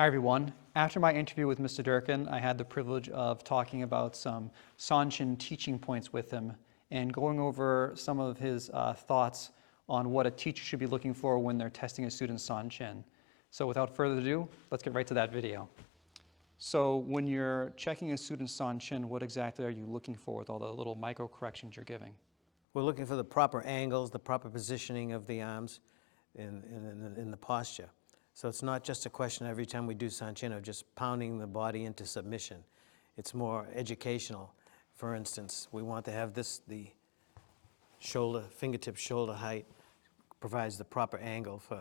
Hi everyone. After my interview with Mr. Durkin, I had the privilege of talking about some Sanchin teaching points with him and going over some of his thoughts on what a teacher should be looking for when they're testing a student's Sanchin. So without further ado, let's get right to that video. So when you're checking a student's Sanchin, what exactly are you looking for with all the little micro corrections you're giving? We're looking for the proper angles, the proper positioning of the arms in the posture. So it's not just a question every time we do Sanchin of just pounding the body into submission. It's more educational. For instance, we want to have this, the shoulder, fingertip shoulder height provides the proper angle for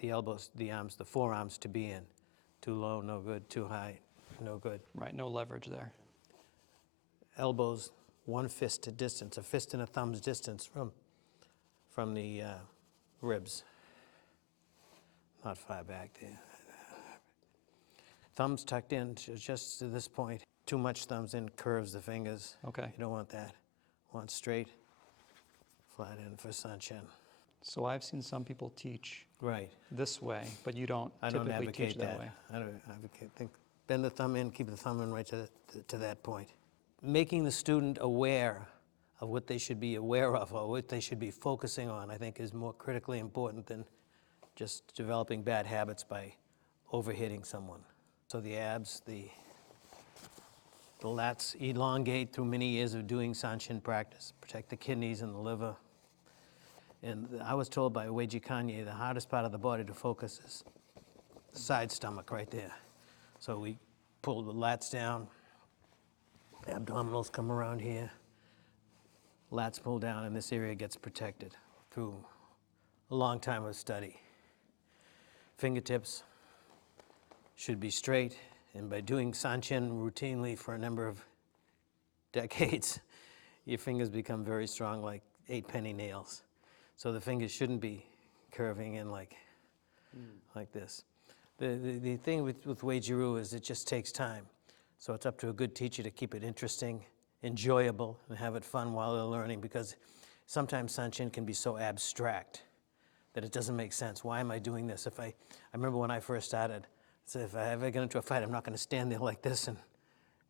the elbows, the arms, the forearms to be in. Too low, no good. Too high, no good. Right, no leverage there. Elbows, one fist to distance, a fist and a thumb's distance from the ribs. Not far back there. Thumbs tucked in just to this point. Too much thumbs in curves the fingers. Okay. You don't want that. Want straight, flat in for Sanchin. So I've seen some people teach Right. this way, but you don't I don't typically advocate teach that way. I don't advocate. Think, bend the thumb in, keep the thumb in right to that point. Making the student aware of what they should be aware of or what they should be focusing on, I think, is more critically important than just developing bad habits by overhitting someone. So the abs, the lats elongate through many years of doing Sanchin practice, protect the kidneys and the liver. And I was told by Uechi-Ryu, the hardest part of the body to focus is the side stomach right there. So we pull the lats down, abdominals come around here, lats pull down, and this area gets protected through a long time of study. Fingertips should be straight, and by doing Sanchin routinely for a number of decades, your fingers become very strong, like 8-penny nails. So the fingers shouldn't be curving in like this. The thing with Uechiryu is it just takes time. So it's up to a good teacher to keep it interesting, enjoyable, and have it fun while they're learning, because sometimes Sanchin can be so abstract that it doesn't make sense. Why am I doing this? I remember when I first started, so if I ever get into a fight, I'm not going to stand there like this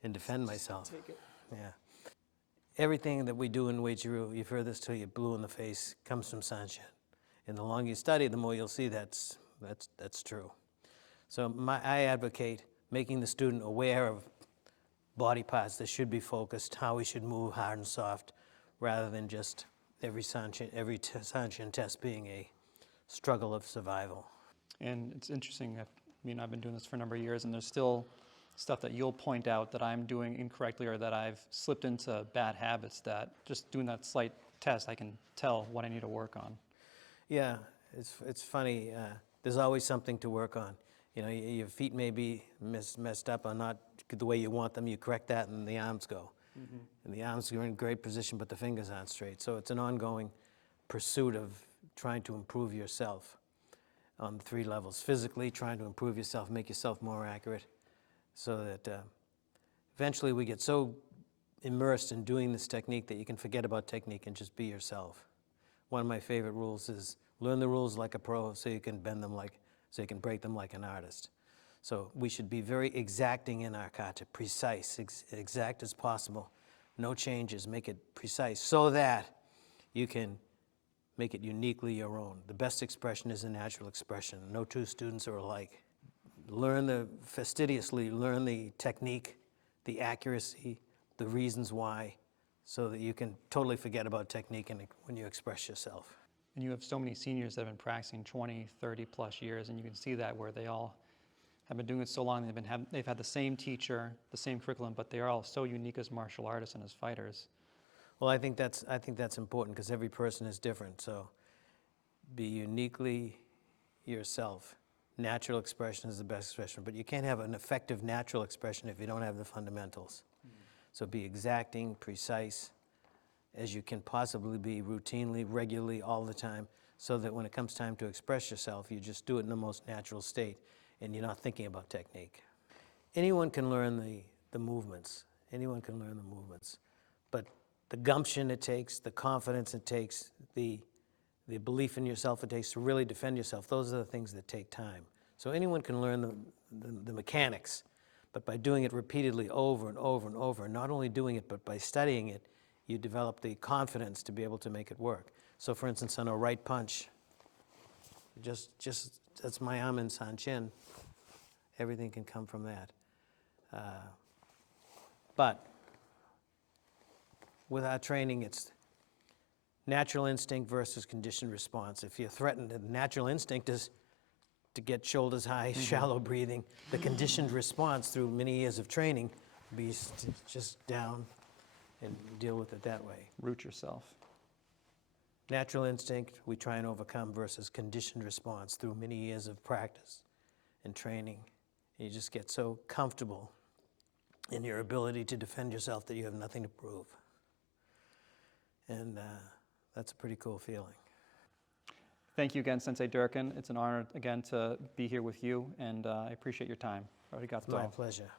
and defend myself. Take it. Yeah. Everything that we do in Uechiryu, you've heard this till you're blue in the face, comes from Sanchin. And the longer you study, the more you'll see that's true. So I advocate making the student aware of body parts that should be focused, how we should move hard and soft, rather than just every Sanchin test being a struggle of survival. And it's interesting, I've been doing this for a number of years, and there's still stuff that you'll point out that I'm doing incorrectly or that I've slipped into bad habits that just doing that slight test, I can tell what I need to work on. Yeah, it's funny. There's always something to work on. You know, your feet may be messed up or not the way you want them. You correct that, and the arms go. Mm-hmm. And the arms are in great position, but the fingers aren't straight. So it's an ongoing pursuit of trying to improve yourself on 3 levels. Physically, trying to improve yourself, make yourself more accurate, so that eventually we get so immersed in doing this technique that you can forget about technique and just be yourself. One of my favorite rules is learn the rules like a pro so you can bend them so you can break them like an artist. So we should be very exacting in our kata, precise, exact as possible. No changes, make it precise so that you can make it uniquely your own. The best expression is a natural expression. No two students are alike. Fastidiously learn the technique, the accuracy, the reasons why, so that you can totally forget about technique when you express yourself. And you have so many seniors that have been practicing 20, 30 plus years, and you can see that where they all have been doing it so long, they've had the same teacher, the same curriculum, but they are all so unique as martial artists and as fighters. Well, I think that's important, because every person is different. So be uniquely yourself. Natural expression is the best expression, but you can't have an effective natural expression if you don't have the fundamentals. So be exacting, precise, as you can possibly be, routinely, regularly, all the time, so that when it comes time to express yourself, you just do it in the most natural state, and you're not thinking about technique. Anyone can learn the movements. Anyone can learn the movements. But the gumption it takes, the confidence it takes, the belief in yourself it takes to really defend yourself, those are the things that take time. So anyone can learn the mechanics, but by doing it repeatedly over and over and over, not only doing it, but by studying it, you develop the confidence to be able to make it work. So for instance, on a right punch, just that's my arm in Sanchin, everything can come from that. But with our training, it's natural instinct versus conditioned response. If you're threatened, the natural instinct is to get shoulders high, shallow breathing. The conditioned response through many years of training would be just down and deal with it that way. Root yourself. Natural instinct we try and overcome versus conditioned response through many years of practice and training. You just get so comfortable in your ability to defend yourself that you have nothing to prove. And that's a pretty cool feeling. Thank you again, Sensei Durkin. It's an honor again to be here with you, and I appreciate your time. It's my pleasure.